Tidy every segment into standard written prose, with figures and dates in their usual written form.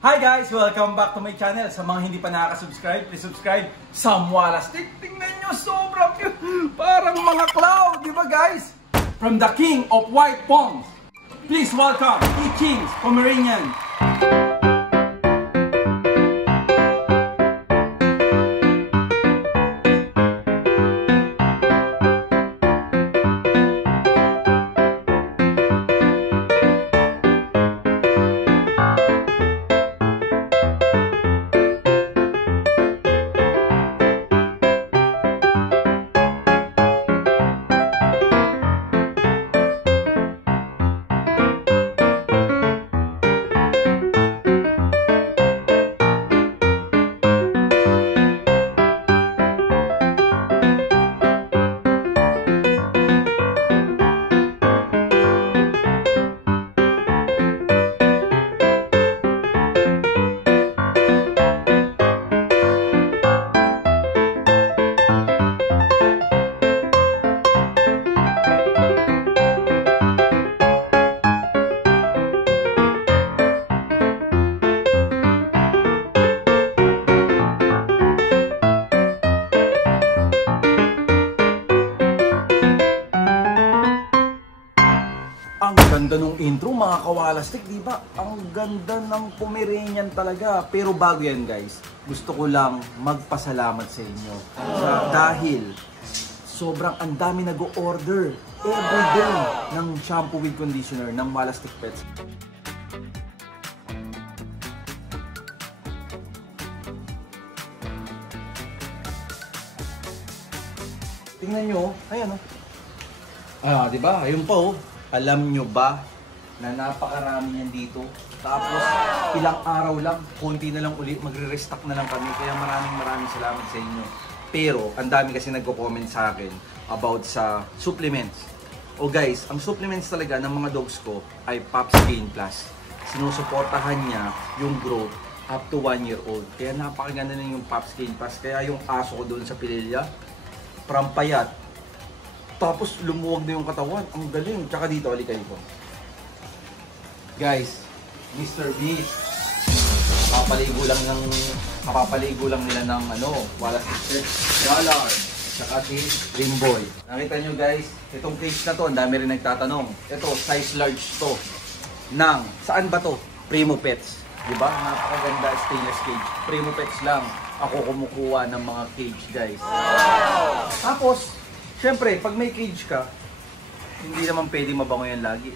Hi guys! Welcome back to my channel. Sa mga hindi pa nakaka-subscribe, please subscribe. Sam Walastik. Tingnan nyo, sobrang cute. Parang mga cloud, di ba guys? From the King of White Pongs. Please welcome E-Kings Pomeranian. Ang ganda ng intro mga kawalastik, di ba? Ang ganda ng Pomeranian talaga. Pero bago yan guys, gusto ko lang magpasalamat sa inyo. Dahil sobrang ang dami nag-o-order everyday ng shampoo with conditioner ng Walastik Pets. Tingnan nyo, ayan oh. Di ba? Ayun pa oh. Alam nyo ba na napakarami yan dito? Tapos ilang araw lang, konti na lang uli, magre-restock na lang kami. Kaya maraming salamat sa inyo. Pero ang dami kasi nagko-comment sa akin about sa supplements. O guys, ang supplements talaga ng mga dogs ko ay Pops Gain Plus. Sinusuportahan niya yung growth up to 1 year old. Kaya napakaganda na yung Pops Gain Plus. Kaya yung aso ko doon sa Pililya, from payat, tapos lumuwag na yung katawan. Ang galing. Tsaka dito, alikay ko. Guys, Mr. Beast. Kapapaligo lang nila ng Walastik Dollar. Tsaka si Rimboy. Nakita nyo guys, itong cage na to, ang dami rin nagtatanong. Ito, size large to. Saan ba to? Primo Pets. Diba? Napakaganda stainless cage. Primo Pets lang ako kumukuha ng mga cage guys. Tapos, siyempre, pag may cage ka, hindi naman pwede mabango yan lagi.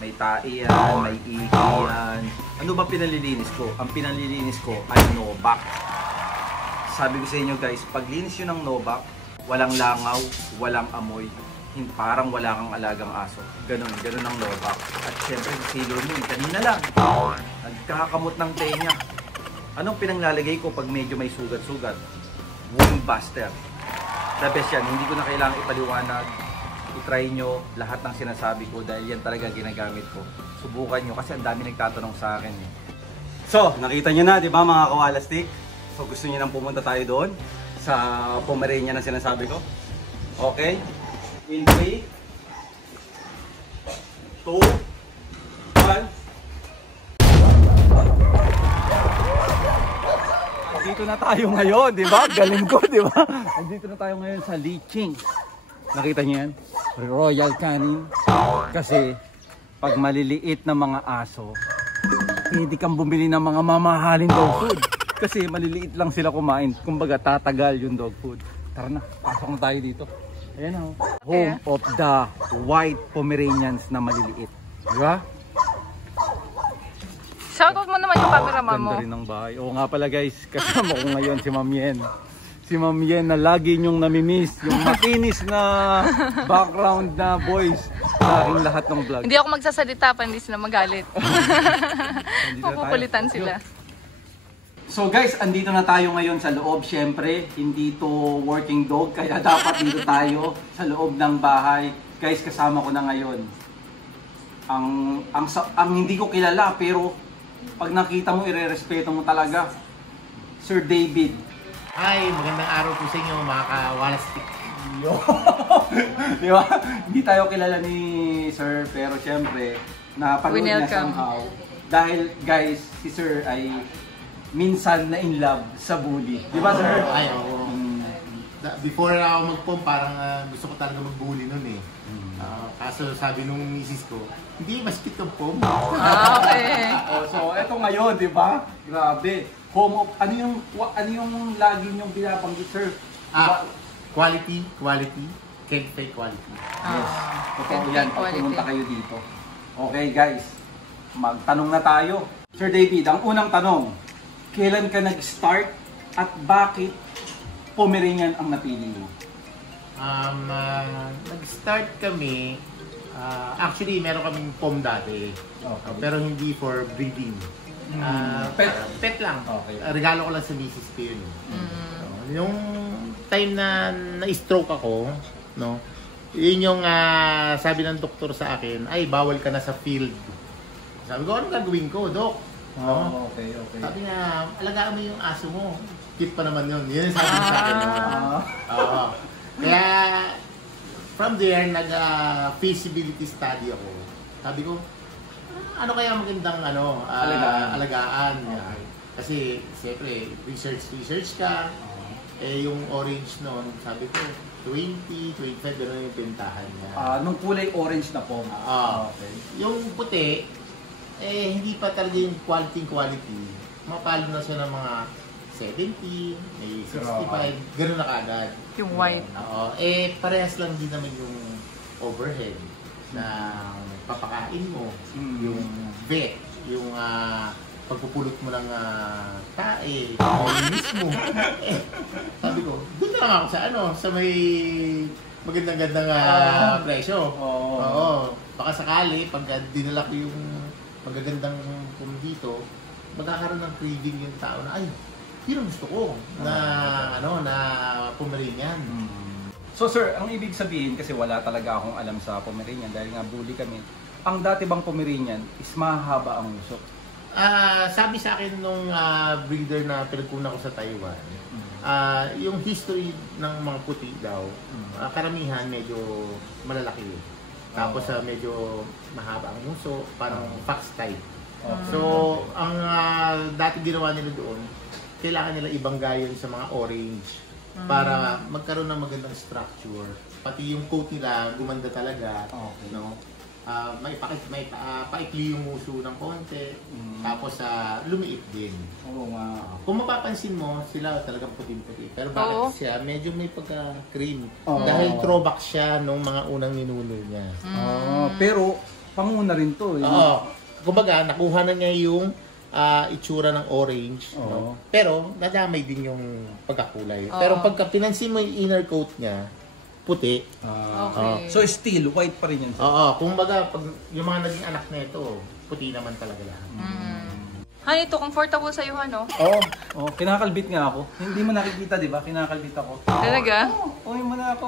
May tae yan, may ihi yan. Ano ba pinalilinis ko? Ang pinalilinis ko ay no-back. Sabi ko sa inyo guys, pag linis yun ng no-back, walang langaw, walang amoy. Parang wala kang alagang aso. Ganun ang no-back. At siyempre, Sailor Moon, kanina lang. Nagkakamot ng tenga. Anong pinanglalagay ko pag medyo may sugat-sugat? Wound Buster. The best yan, hindi ko na kailangan ipaliwanag, i-try nyo lahat ng sinasabi ko dahil yan talaga ginagamit ko. Subukan nyo kasi ang dami nagtatanong sa akin. So, nakita nyo na, di ba mga kawalastik? So, gusto nyo nang pumunta tayo doon sa Pomeranian na sinasabi ko? Okay? In 3, 2, 1. Dito na tayo ngayon, di ba? Galing ko, di ba? Dito na tayo ngayon sa Li-Kings. Nakita niyo yan? Royal Canin. Kasi, pag maliliit na mga aso, hindi kang bumili ng mga mamahaling dog food. Kasi maliliit lang sila kumain. Kumbaga, tatagal yung dog food. Tara na, pasok na tayo dito. Ayan o. Home of the White Pomeranians na maliliit. Di ba? Shoutout mo naman yung cameraman mo. Ganda rin ng bahay. Oo nga pala guys, kasama ko ngayon si Ma'am Yen. Si Ma'am Yen na lagi nyong namimiss. Yung makinis na background na voice sa aking lahat ng vlog. Hindi ako magsasalita pa, hindi sila magalit. Pupukulitan sila. So guys, andito na tayo ngayon sa loob. Siyempre, hindi to working dog. Kaya dapat dito tayo sa loob ng bahay. Guys, kasama ko na ngayon ang hindi ko kilala pero pag nakita mo, irerespeto mo talaga. Sir David. Hi, magandang araw po sa inyo mga ka-Walastik. Di ba? Hindi tayo kilala ni Sir, pero syempre, napanood niya somehow Dahil guys, si Sir ay minsan na in love sa bully. Di ba Sir? Ay, oo. Before ako mag-pom, parang gusto ko talaga mag-bully nun eh. Kaso sabi nung misis ko, hindi, mas cute kang pom. Okay. So, eto ngayon, di ba? Grabe. Ano yung lagi niyong binabanggit, Sir? Quality, can't fake quality. Yes. Totoo Can't yan. fake Pag quality. pumunta kayo dito. Okay, guys. Magtanong na tayo. Sir David, ang unang tanong. Kailan ka nag-start at bakit Pomeranian ang napili mo? Nag-start kami, actually meron kaming pom dati, pero hindi for breeding. Pet lang. Okay. Regalo ko lang sa misis ko yun. Yung time na na-stroke ako, no, yun yung sabi ng doktor sa akin, ay bawal ka na sa field. Sabi ko, anong gagawin ko, Dok? Okay. Sabi niya, alagaan mo yung aso mo. Cute pa naman yun. Yun yung sabi niya sa akin. Kaya, from there, nag-feasibility study ako. Sabi ko, ano kaya magandang alagaan? Okay. Kasi, siyempre, research ka. Yung orange noon, sabi ko, 20, 25, gano'n yung pintahan niya. Nung kulay orange na po. Okay. Yung puti, hindi pa talaga yung quality. Mapalo na siya ng mga 70, may 65, gano'n na kagad. Yung white. Parehas lang din naman yung overhead na papakain mo, yung vet, yung pagpupulot mo ng tae, linis mo. Sabi ko, doon na lang ako sa may magandang presyo. Oo. Baka sakali, pag dinala ko yung magagandang pum dito, magkakaroon ng craving yung tao na, ay, yun ang gusto ko na Pomeranian. So Sir, ang ibig sabihin, kasi wala talaga akong alam sa Pomeranian dahil nga bully kami, ang dati bang Pomeranian is mahaba ang usok? Sabi sa akin nung breeder na pinagkunan ko sa Taiwan, yung history ng mga puti daw, karamihan medyo malalaki. Tapos medyo mahaba ang uso, parang fox type. So, ang dati ginawa nila doon, kailangan nila ibang gayon sa mga orange para magkaroon ng magandang structure. Pati yung coat nila gumanda talaga, no? Paikli yung muso ng konti, tapos lumiit din. Oo nga. Kung mapapansin mo, sila talagang puting-puti. Pero bakit siya? Medyo may pagka-cream. Dahil throwback siya nung mga unang ninuno niya. Pero, panguna rin to. Kumbaga, nakuha na niya yung itsura ng orange. No? Pero, nadamay din yung pagkakulay. Pero pagka pinansin mo yung inner coat niya, puti. Okay. So still, white pa rin yun. Kumbaga, pag yung mga naging anak na ito, puti naman talaga lahat. Han, ito, comfortable sa'yo, no? Kinakalbit nga ako. Hindi mo nakikita, di ba? Kinakalbit ako. Talaga? Uy mo na ako.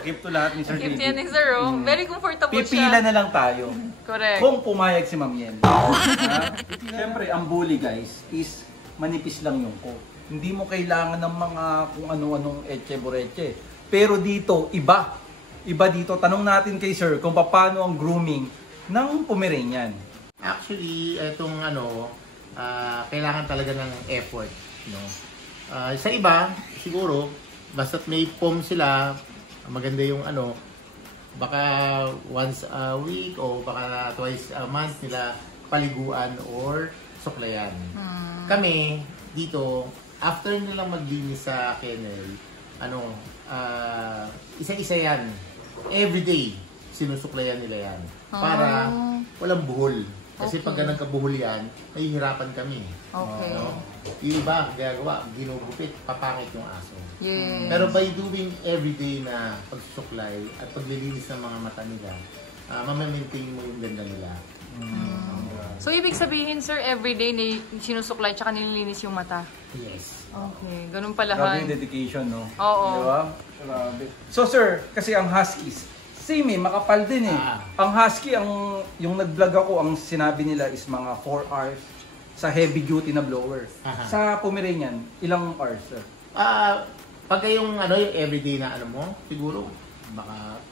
Keep to lahat ni Sir Keep David. yan ni Sir, oh. Very comfortable Pipila siya. na lang tayo. Correct. Kung pumayag si Ma'am Yen. Siyempre, ang bully guys is manipis lang yung coat. Hindi mo kailangan ng mga kung ano-anong etche-boreche. Pero dito, iba. Iba dito. Tanong natin kay Sir kung paano ang grooming ng Pomeranian. Actually, itong kailangan talaga ng effort. No? Sa iba, siguro, basta't may pom sila, maganda yung baka once a week o baka twice a month nila paliguan or suklayan. Kami, dito, after nilang maglinis sa kennel, isa-isa yan. Everyday, sinusuklayan nila yan. Para walang buhol. Kasi pag nagkabuhol yan, nahihirapan kami. Okay. No? Yung iba, gagawa, ginugupit, papangit yung aso. Yes. Pero by doing everyday na pagsusuklay at paglilinis ng mga mata nila, mamaintain mo yung ganda nila. So, ibig sabihin, Sir, everyday sinusuklay tsaka nililinis yung mata? Yes. Okay. Ganun pala, Grabe Han. yung dedication, no? Oo. Di ba? Grabe. So, Sir, kasi ang Huskies, same makapal din eh. Ang Husky, yung nag-vlog ako, ang sinabi nila is mga 4 hours sa heavy duty na blower. Sa Pomeranian, ilang hours, Sir? Pag yung everyday na mo, siguro baka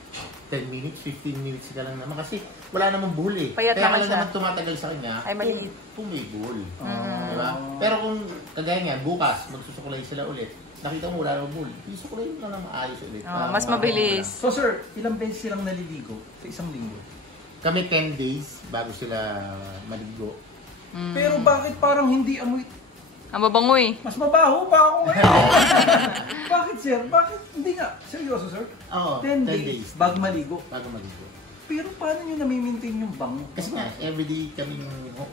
10 minutes, 15 minutes ka lang naman kasi wala namang buhol eh. Payat Kaya naman wala siya. naman tumatagal sa kanya Ay, maliit. kung may buhol. Diba? Pero kung kagaya nga, bukas, magsusukulay sila ulit, nakita mo wala namang buhol, isukulay mo na lang maayos ulit. Mas mabilis. So sir, ilang beses silang naliligo sa isang linggo? Kami 10 days bago sila maligo. Pero bakit parang hindi amoy? Ang babango eh. Mas mabaho pa ako ngayon. Bakit sir? Bakit? Hindi nga. Seryoso sir? Oo, 10 days bago maligo. bago maligo. Pero paano nyo nami-maintain yung bango? Kasi nga, everyday kami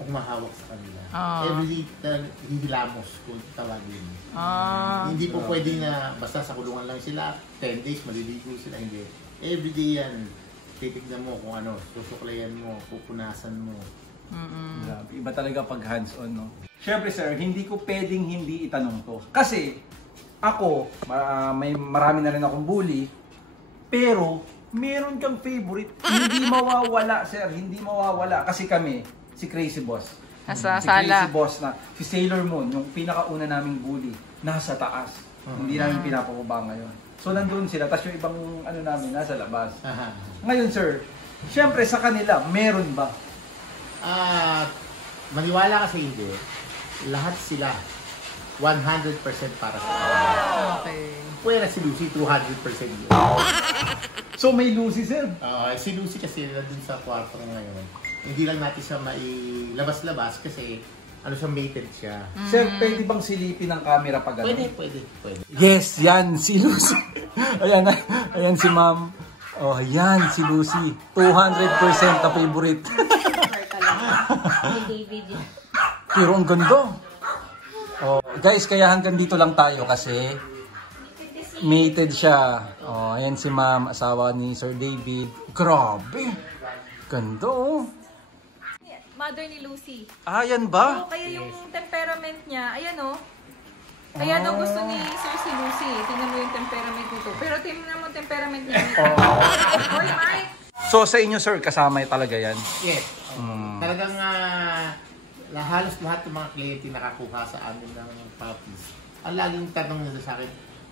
humahawak sa kanila. Ah. Everyday hihilamos kung tawagin. Hindi po pwede na basta sa kulungan lang sila, 10 days maliligo sila, hindi. Everyday yan, titignan mo kung ano, susuklayan mo, pupunasan mo. Grabe. Iba talaga pag hands-on, no? Siyempre sir, hindi ko pwedeng hindi itanong to. Kasi ako, may marami na rin akong bully, pero meron kang favorite. Hindi mawawala sir, hindi mawawala. Kasi kami, si Crazy Boss. Nasa Si sala. Crazy Boss na, si Sailor Moon, yung pinakauna naming bully, nasa taas. Hindi namin pinapababa ngayon. So nandun sila, tapos yung ibang ano namin, nasa labas. Aha. Ngayon sir, siyempre sa kanila, meron ba? Maniwala kasi hindi, lahat sila 100% para sa Okay. Pwera si Lucy, 200% yun. So may Lucy sir. Si Lucy kasi nandun sa kwarto ngayon. Hindi lang natin siya mailabas-labas kasi ano siya, mated siya. Sir, pwede bang silipin ng camera pag ano? Pwede. Yes, yan, si Lucy. ayan si ma'am. Oh, yan, si Lucy. 200% na favorite. David yan. Pero ang ganda. Oh, guys, kaya hanggang dito lang tayo kasi mated siya. Oh, ayan si ma'am, asawa ni Sir David. Grabe. Ganda oh. Mother ni Lucy. Ah, yan ba? So, kaya yung temperament niya, ayan o. Kaya daw gusto ni Sir si Lucy. Tingnan mo yung temperament nito. Pero tingnan mo yung temperament niya. Hoy, Mike! So sa inyo sir, kasama talaga yan? Yes. Talagang halos lahat ng mga kliyente nakakuha sa amin ng puppies. Ang laging tanong nila sa akin,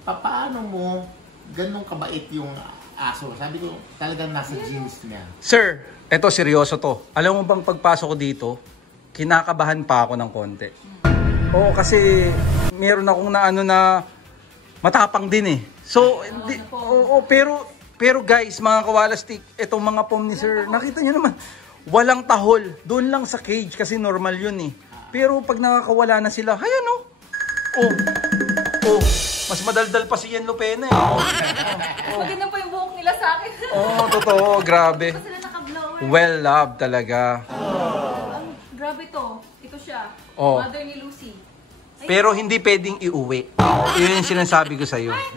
paano mo ganun kabait yung aso? Sabi ko, talagang nasa genes niya. Sir, eto seryoso to. Alam mo bang pagpasok ko dito, kinakabahan pa ako ng konti. Oo, kasi meron akong na matapang din eh. So, pero guys, mga kawalastik, etong mga pom ni sir, nakita nyo naman, walang tahol. Doon lang sa cage kasi normal yun eh. Pero pag nakakawala na sila, ayan oh. Oh, mas madaldal pa si Yen Lupena eh. Maganda pa yung buhok nila sa akin. Oh, totoo, grabe. Sila naka-blower. Well loved talaga. Grabe to. Ito siya. Oh. Mother ni Lucy. Pero hindi pwedeng iuwi. Yun yung sinasabi ko sa'yo. Mike,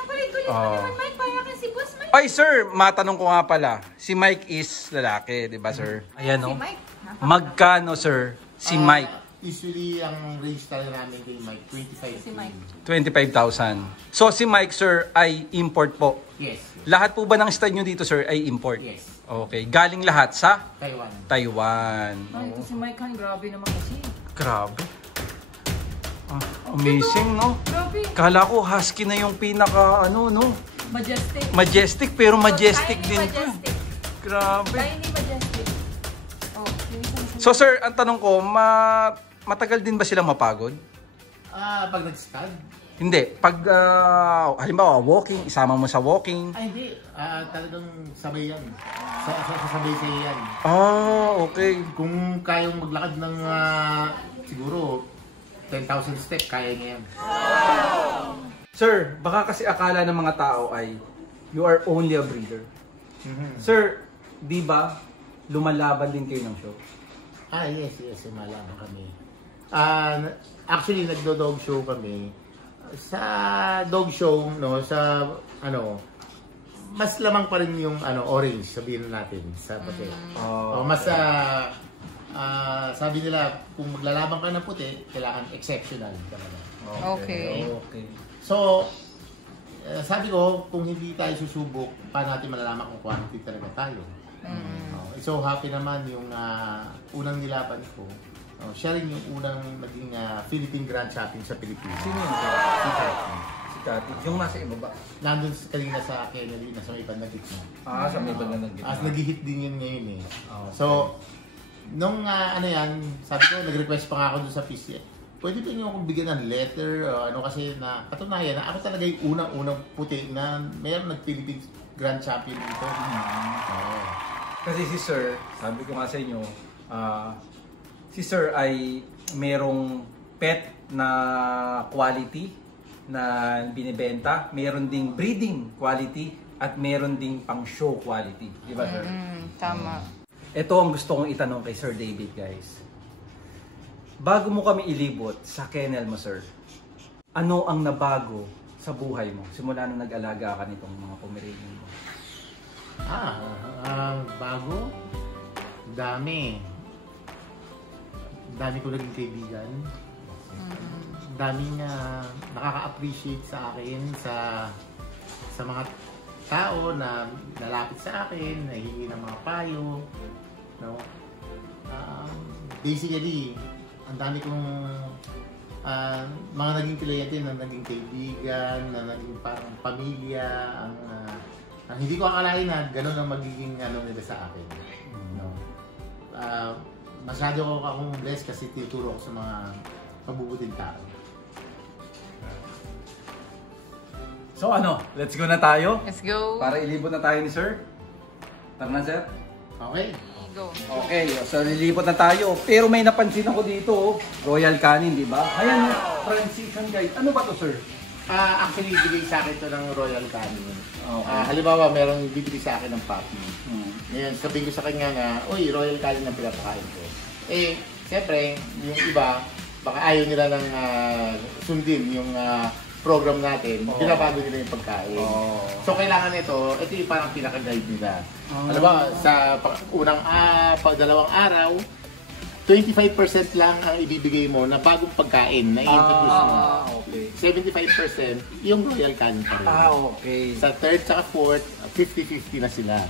ang kulit-kulit mo naman, Mike. Parang si Boss Mike. Ay sir, matanong ko nga pala. Si Mike is lalaki, di ba sir? Ayan Si o. Mike. Magkano sir si Mike? Usually, ang range talaga namin kay Mike, 25. Si Mike. 25,000. So si Mike sir ay import po. Yes. Lahat po ba ng stud nyo dito sir ay import? Yes. Okay. Galing lahat sa Taiwan. Taiwan. Ay, ito si Mike Han. Grabe naman kasi. Grabe. Ah, amazing no? Grabe. Kala ko husky na yung pinaka no? Majestic. Majestic pero majestic Tiny din to. Majestic. Grabe. Tiny Majestic. Oh, yung isang So sir, ang tanong ko, matagal din ba silang mapagod? Pag nag-stud? Hindi. Pag halimbawa walking, isama mo sa walking. Ay, hindi. Talagang sabay yan. Sabay sa'yo yan. Okay. Kung kayang maglakad ng siguro 10,000 steps, kaya niya yan. Sir, baka kasi akala ng mga tao ay you are only a breeder. Sir, di ba lumalaban din kayo ng show? Yes. Malaman kami. Actually, nagdo-dog show kami. Sa dog show, mas lamang pa rin yung orange, sabihin natin, sa puti. Sabi nila, kung maglalaban ka ng puti, kailangan exceptional talaga. Okay. So, sabi ko, kung hindi tayo susubok, paano natin malalaman kung quality talaga tayo? So happy naman yung unang nilaban ko. Siya rin yung unang naging Philippine Grand Champion sa Pilipinas. Sino yun? Si Titan. Cottage. Yung nasa ibaba. Nandun kanina sa Kennedy, nasa may bandang gitna. Sa may banda ng gitna. Nag-hit din yun ngayon eh. Okay. So, nung ano yan, sabi ko, nag-request pa nga ako dun sa PCA. Pwede ba niyo akong bigyan ng letter o ano kasi na katunayan na ako talaga yung unang-unang puti na mayroon nag-Philippines Grand Champion dito. Oo. Kasi si Sir, sabi ko nga sa inyo, si Sir ay merong pet na quality na binibenta, meron ding breeding quality at meron ding pang show quality. Di ba, Sir? Tama. Ito ang gusto kong itanong kay Sir David, guys. Bago mo kami ilibot sa kennel mo, Sir, ano ang nabago sa buhay mo simula nung nag-alaga ka nitong mga Pomeranian mo? Bago? Dami. Dami ko naging kaibigan. Daming nakaka-appreciate sa akin sa mga tao na lalapit sa akin, nahihingi ng mga payo. No? Basically, ang dami kong mga naging kliyente na naging kaibigan, na naging parang pamilya, ang hindi ko akalain na gano'n ang magiging nila sa akin. No? Masyado akong blessed kasi tinuturo ko sa mga mabubuting tao. So ano, let's go na tayo? Let's go. Para ilibot na tayo ni Sir. Tara na, Sir. Okay? Go. Okay, so lilipot na tayo. Pero may napansin ako dito, Royal Canin, di ba? Ayan, transition guide. Ano ba to, Sir? Actually, bigay sa akin ito ng Royal Canin. Okay. Halimbawa, merong bibili sa akin ng puppy. Ngayon, sabihin ko sa kanya nga, uy, Royal Canin ang pinapakain ko. Eh, siyempre, yung iba, baka ayaw nila ng sundin yung program natin, binabago nila yung pagkain. So, kailangan ito yung parang pinaka-guide nila. Alam ba, sa dalawang araw, 25% lang ang ibibigay mo na bagong pagkain na i-introduce mo. Okay. 75% yung Royal Canin pa rin. Okay. Sa third at fourth, 50-50 na sila.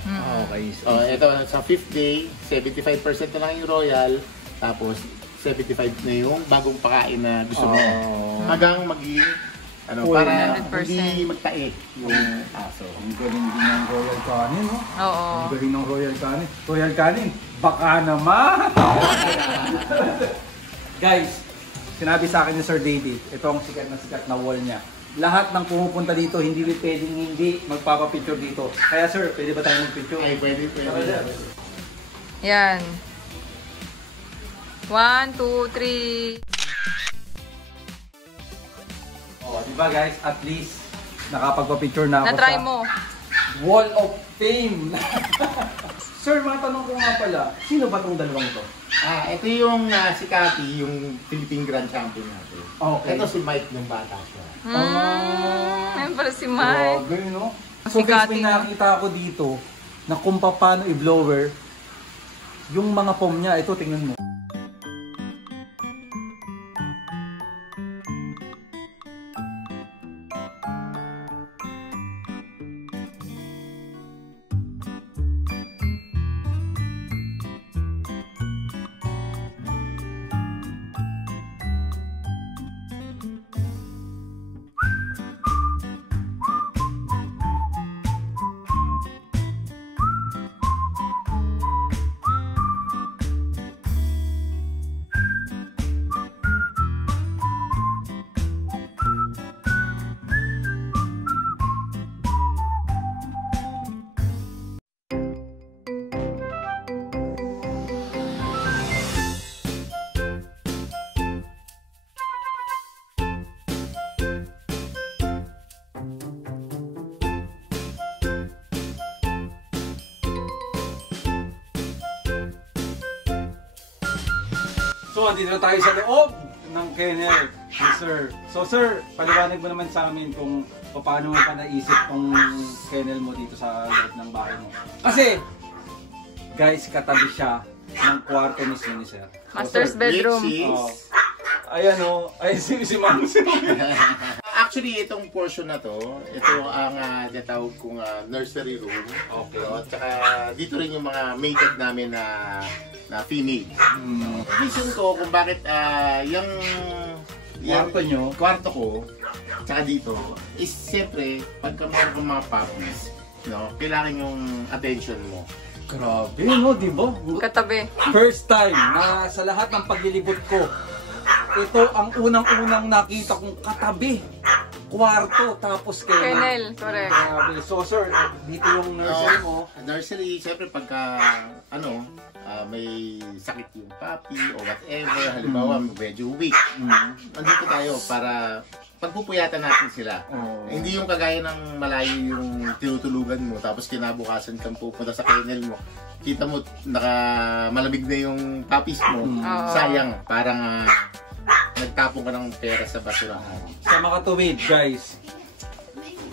Okay. So, Ito, sa fifth day, 75% na lang yung Royal, tapos 75 na yung bagong pakain na gusto mo. Hanggang maging para 100%. hindi magtae yung aso. ang galing din ng Royal Canin, no? Oo. Ang galing ng Royal Canin. Royal Canin, baka naman! Guys, sinabi sa akin ni Sir David, ito ang sikat na wall niya. Lahat ng pumupunta dito, hindi pwedeng hindi magpapapicture dito. Kaya Sir, pwede ba tayo magpicture? Ay, pwede. Yan. 1, 2, 3. Diba guys, at least nakapagpa-picture na ako Na-try sa mo. Wall of Fame. Sir, matanong ko nga pala, sino ba tong dalawang to? Ito yung si Cathy, yung Philippine Grand Champion natin. Okay. Ito si Mike ng bata siya. Ayun pala si Mike. Grabe, no? Si So guys, Cathy, may no? nakita ako dito na kung paano i-blower yung mga foam niya. Ito, tingnan mo. So, andito tayo sa loob ng kennel ni Sir. So, Sir, paliwanag mo naman sa amin kung paano mo pa naisip tong kennel mo dito sa loob ng bahay mo. Kasi, guys, katabi siya ng kwarto mismo ni Sir. So, Master's Sir, bedroom. ayan o, ay si Ma'am. Actually, itong portion na to, ito ang tinatawag kong nursery room. Okay. At saka dito rin yung mga mated namin na female. Reason ko kung bakit yung Kwarto nyo? kwarto ko, tsaka dito, is siyempre, pagka meron kang mga puppies, no, kailangan yung attention mo. Grabe, no, di ba? Katabi. First time na sa lahat ng paglilibot ko, ito ang unang-unang nakita kong katabi. Kwarto, tapos kennel. Kennel, correct. Grabe. So sir, dito yung nursery mo. Nursery, siyempre pagka, may sakit yung puppy o whatever, halimbawa medyo weak, nandito tayo para pagpupuyatan natin sila. Hindi yung kagaya ng malayo yung tinutulugan mo, tapos kinabukasan kang pupunta sa kennel mo, kita mo malamig na yung puppies mo, sayang, parang nagtapon ka ng pera sa basura. Sa makatuwid, guys,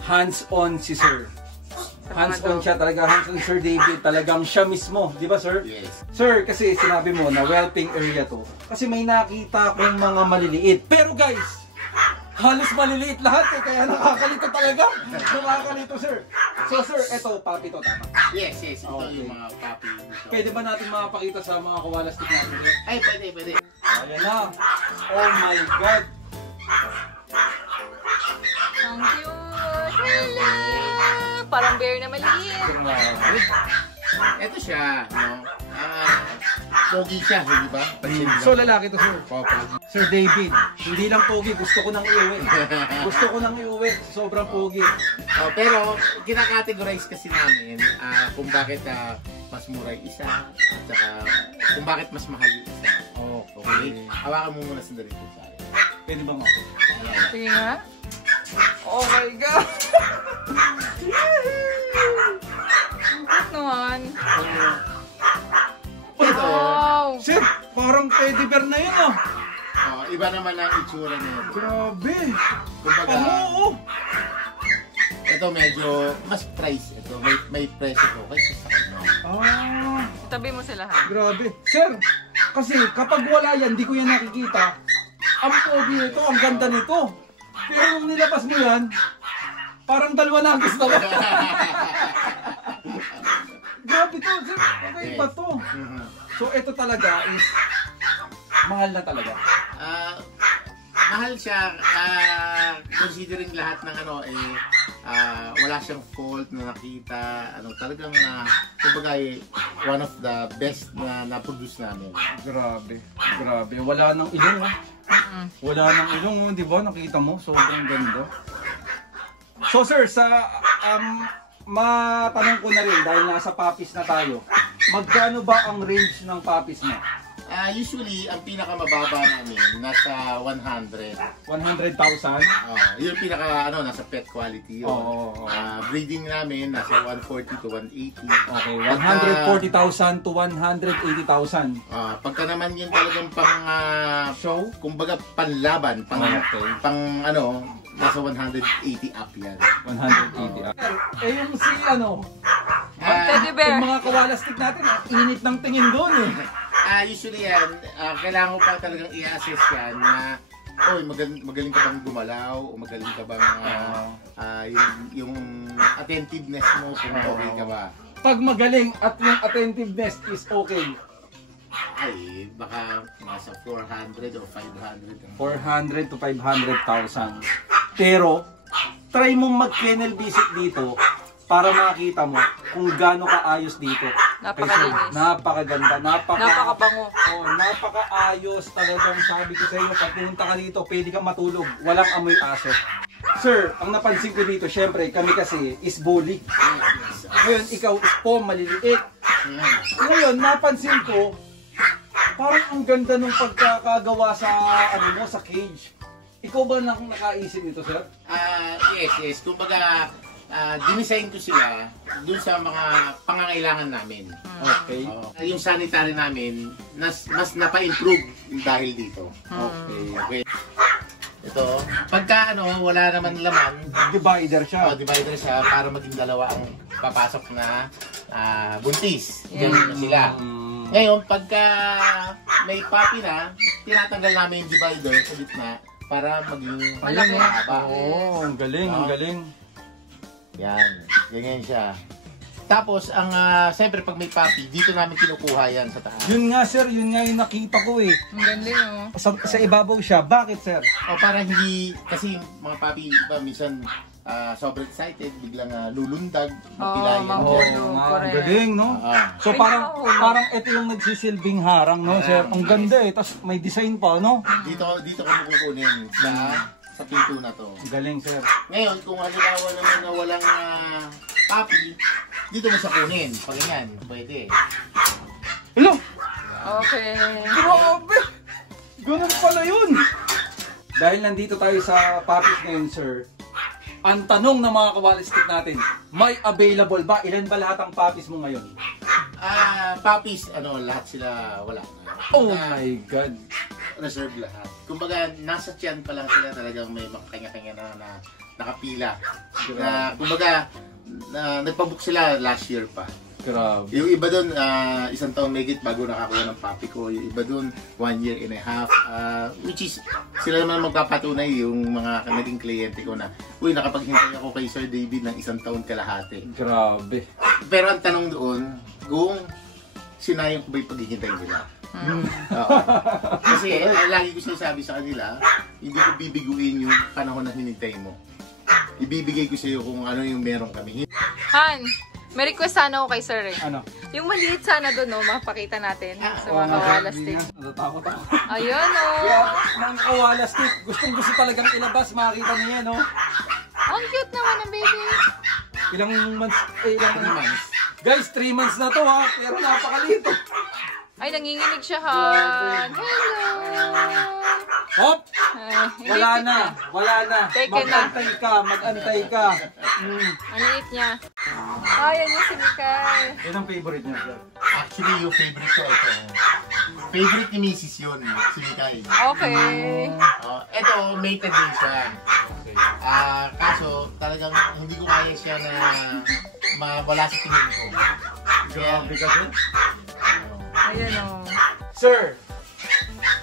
hands-on si sir. Hands-on siya talaga, hands-on Sir David, talagang siya mismo, di ba sir? Yes. Sir, kasi sinabi mo na whelping area to. Kasi may nakita kong mga maliliit. Pero guys, halos maliliit lahat eh, kaya nakakalito talaga. Nakakalito sir. So sir, eto, papi to, tama? Yes. Ito Okay. yung mga puppy. Pwede ba natin makapakita sa mga kawalastik natin sir? Ay, pwede. Ayan na. Oh my God. Ang cute. Hello. Parang bear na maliit. Ito siya, no? Pogi siya, di ba? So lalaki to sir. Pogi. Sir David, hindi lang pogi, gusto ko nang iuwi. Gusto ko nang iuwi, sobrang pogi. Pero kinakategorize kasi namin kung bakit mas mura yung isa at saka kung bakit mas mahal yung isa. Okay? Hawakan mo muna sandali ito sa akin. Pwede ba nga? Sige nga. Oh my God! Ang naman. Ito, Wow. Sir, parang teddy bear na yun ah. iba naman ang itsura niya. Grabe. Kumbaga, Oo. ito medyo mas price. Ito, may presyo to kaysa sa kanya. Ah, Tabi mo sila ha. grabe. Sir, kasi kapag wala yan, di ko yan nakikita. Ang pogi nito, ang ganda nito. Pero nung nilabas mo yan, parang dalawa na ang gusto ko. Grabe to, sir. Okay ba to? So ito talaga is mahal na talaga. Mahal siya, considering lahat ng wala siyang fault na nakita, talagang kumbaga one of the best na na-produce namin. Grabe, grabe. Wala nang ilong ah. Wala nang ilong, di ba? Nakita mo, sobrang ganda. So sir, sa matanong ko na rin dahil nasa puppies na tayo. Magkano ba ang range ng puppies mo? Usually, ang pinakamababa namin nasa 100. 100,000? Yung pinaka nasa pet quality yun. Oo. Breeding namin nasa 140 to 180. Okay, 140,000 to 180,000. Pagka naman yun talagang pang show, kumbaga panlaban, nasa 180 up yan. 180. Eh yung si Teddy bear. yung mga kawalastik natin, init ng tingin doon eh. Usually yan, kailangan ko pa talagang i-assess yan na magaling ka bang gumalaw o magaling ka bang yung attentiveness mo kung okay ka ba. Pag magaling at yung attentiveness is okay, ay baka nasa 400 o 500. 400 to 500,000. Pero, try mong mag-kennel visit dito para makita mo kung gaano kaayos dito. Napakalinis. Napakaganda, Napakabango. napakaayos talagang sabi ko sa inyo, pag pumunta ka dito, pwede kang matulog, walang amoy aso. Sir, ang napansin ko dito, syempre, kami kasi is bully. Ngayon, ikaw is maliliit. Ngayon, napansin ko, parang ang ganda nung pagkakagawa sa sa cage. Ikaw ba nakaisip nito, sir? Yes. Kumbaga, dinisign ko sila dun sa mga pangangailangan namin. Okay. Yung sanitary namin, mas napa-improve dahil dito. Okay. Ito, pagka wala naman laman, Divider siya. divider siya para maging dalawa ang papasok na buntis. Ganun na sila. Ngayon, pagka may puppy na, tinatanggal namin yung divider sa gitna para maging Malaki. mahaba. Oo, ang galing, ang galing. Yan, ganyan siya. Tapos, siyempre pag may puppy, dito namin kinukuha yan sa taas. Yun nga sir, yun nga yung nakita ko eh. Ang galing oh. Sa ibabaw siya. Bakit sir? O para hindi, kasi mga puppy iba minsan sobrang excited, biglang lulundag, magpilayan. mahulog. correct. Galing, no? So May parang nakahulog. parang ito yung nagsisilbing harang, no sir? Ang ganda eh. Tapos may design pa, no? Dito ko kukunin sa pinto na to. Galing sir. Ngayon, kung halimbawa naman na walang puppy, dito mo sa kunin. Pag ganyan, pwede. Hello! Okay. Grabe! Ganun pala yun! Dahil nandito tayo sa puppies ngayon, sir, ang tanong ng mga kawalistik natin, may available ba? Ilan ba lahat ang puppies mo ngayon? Puppies, lahat sila wala. Oh my God! Reserve lahat. Kumbaga, nasa tiyan pa lang sila talagang may makakanya-kanya na nakapila. Kumbaga, nagpabook sila last year pa. Grabe. Yung iba doon, isang taon megit bago nakakuha ng puppy ko. Yung iba doon, 1 year and a half. Which is, sila naman magpapatunay yung mga naging kliyente ko na, uy, nakapaghintay ako kay Sir David ng 1 taon kalahati. Grabe. Pero ang tanong doon, kung sinayang ko ba yung paghihintay nila? Oo. Kasi lagi ko sinasabi sa kanila, hindi ko bibiguin yung panahon na hinintay mo. Ibibigay ko sa iyo kung ano yung meron kami. Han, may request sana ako kay sir eh. Ano? Yung maliit sana doon, no, mapakita natin sa mga kawalastik. Natatakot ako. Ayun, oh. Kaya, mga kawalastik, gustong gusto talagang ilabas, makakita niya, no? Ang cute naman ng baby. Ilang months, ilang 3 months. Guys, 3 months na to ha, pero napakalito. Ay, nanginginig siya, Han. Hello. Hop! Ay, Wala na, wala na. Taken na. Mag-antay ka. Ang liit niya. Ay, yan yung si Mikay. Yan ang favorite niya, sir. Actually, yung favorite ko ito. Favorite ni Mrs. yun, si Mikay. Okay. Ito, mated din siya. Kaso, talagang hindi ko kaya siya na mawala sa tingin ko. Grabe ka, sir. Ayan, oh. Sir,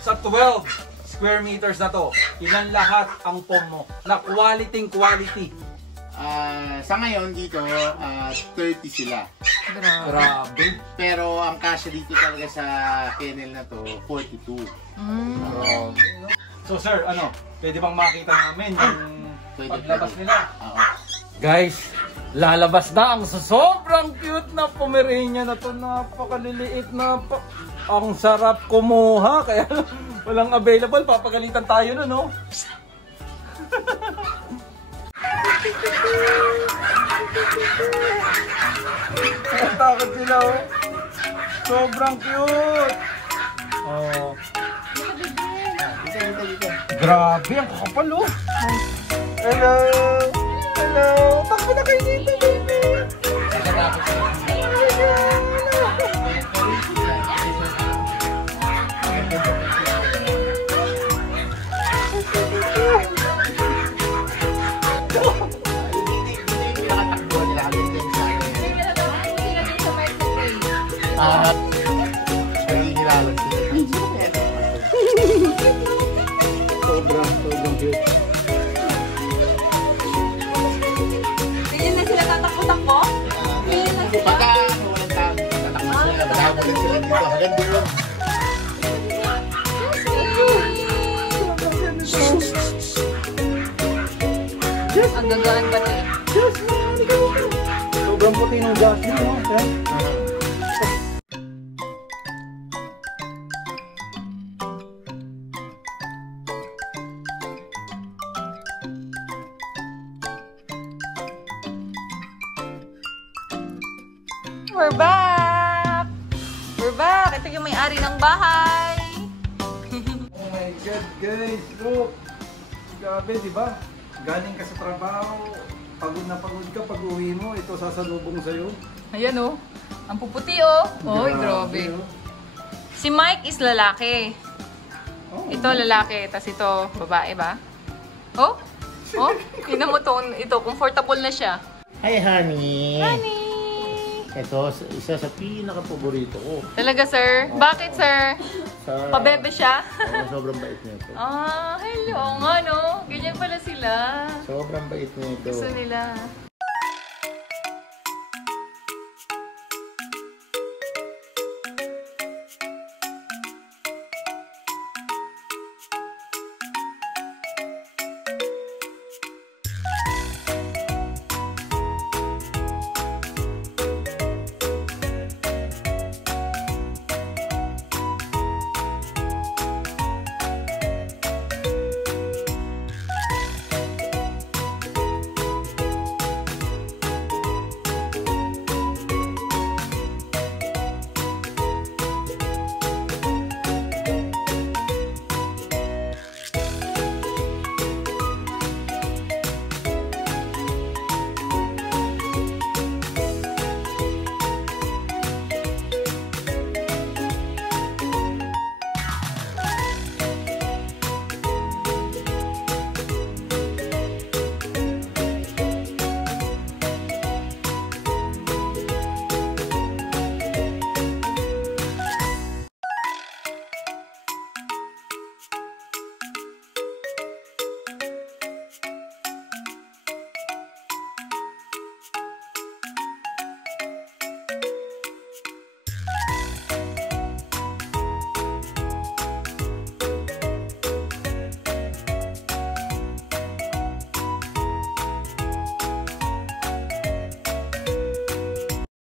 sa 12 square meters na to, ilan lahat ang pom mo? Na quality. Sa ngayon dito, 30 sila. Grabe. Grabe. Pero ang kasya dito talaga sa kennel na to, 42. So sir, pwede bang makita namin yung Pwede, paglabas pwede. nila? Guys, lalabas na ang sobrang cute na Pomeranian na to. Napakaliliit na ang sarap kumuha. Kaya walang available. Papagalitan tayo nun, no? Takot sila, oh. Sobrang cute. Oh. Grabe, ang kakapal, oh. Hello. Hello. Takbo na kayo dito, baby. Sobrang cute. Tingin na sila tatakbo-takbo? Tingin na sila. Pagka walang tao, tatakbo sila. Tatakbo sila dito. Hanggang doon. Ang gagaan ba ito eh? Sobrang puti ng Jasmine, no? We're back! We're back! Ito yung may-ari ng bahay! Oh my God, guys! Look! Grabe, di ba? Galing ka sa trabaho, pagod na pagod ka, pag uwi mo, ito sasalubong sa'yo. Ayan oh. Ang puputi oh. Oy, grabe. oh. Si Mike is lalaki. Oh. Ito lalaki, tas ito babae ba? Oh? Oh? Ina mo to, ito, comfortable na siya. Hi, honey. Honey! Ito, isa sa pinaka-paborito ko. Talaga, sir? Bakit, sir? Pabebe siya? Sobrang bait niya ito. Ah, hello nga, no? Ganyan pala sila. Sobrang bait niya ito. Gusto nila.